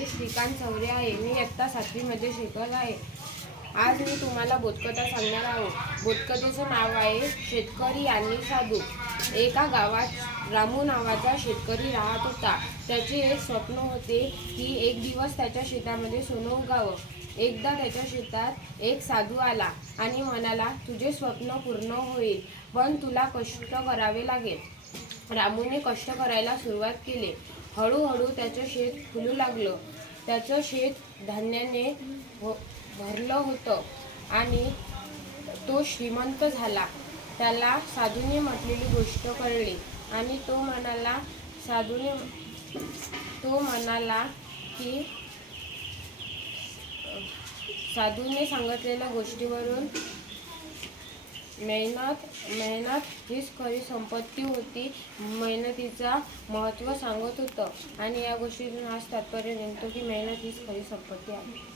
श्रीकांत चौरे आहे. मी इयत्ता 7वीमध्ये शिकत आहे. आज मी तुम्हाला बोधकथा सांगणार आहोत. बोधकथेचं नाव आहे शेतकरी आणि साधू. एका गावात रामू नावाचा शेतकरी राहत होता. त्याचे एक स्वप्न होते की एक दिवस त्याच्या शेतामध्ये सोनं उगावं. एकदा त्याच्या शेतात एक साधू आला आणि म्हणाला, तुझे स्वप्न पूर्ण होईल, पण तुला कष्ट करावे लागेल. रामूने कष्ट करायला सुरुवात केली. हळूहळू त्याचं शेत फुलू लागलं. त्याचं शेत धान्याने भरलं होतं आणि तो श्रीमंत झाला. त्याला साधूने म्हटलेली गोष्ट कळली आणि तो म्हणाला की साधूने सांगितलेल्या गोष्टीवरून मेहनत हीच खरी संपत्ती होती. मेहनतीचा महत्त्व सांगत होतं आणि या गोष्टीतून हाच तात्पर्य निघतो की मेहनत हीच खरी संपत्ती आहे.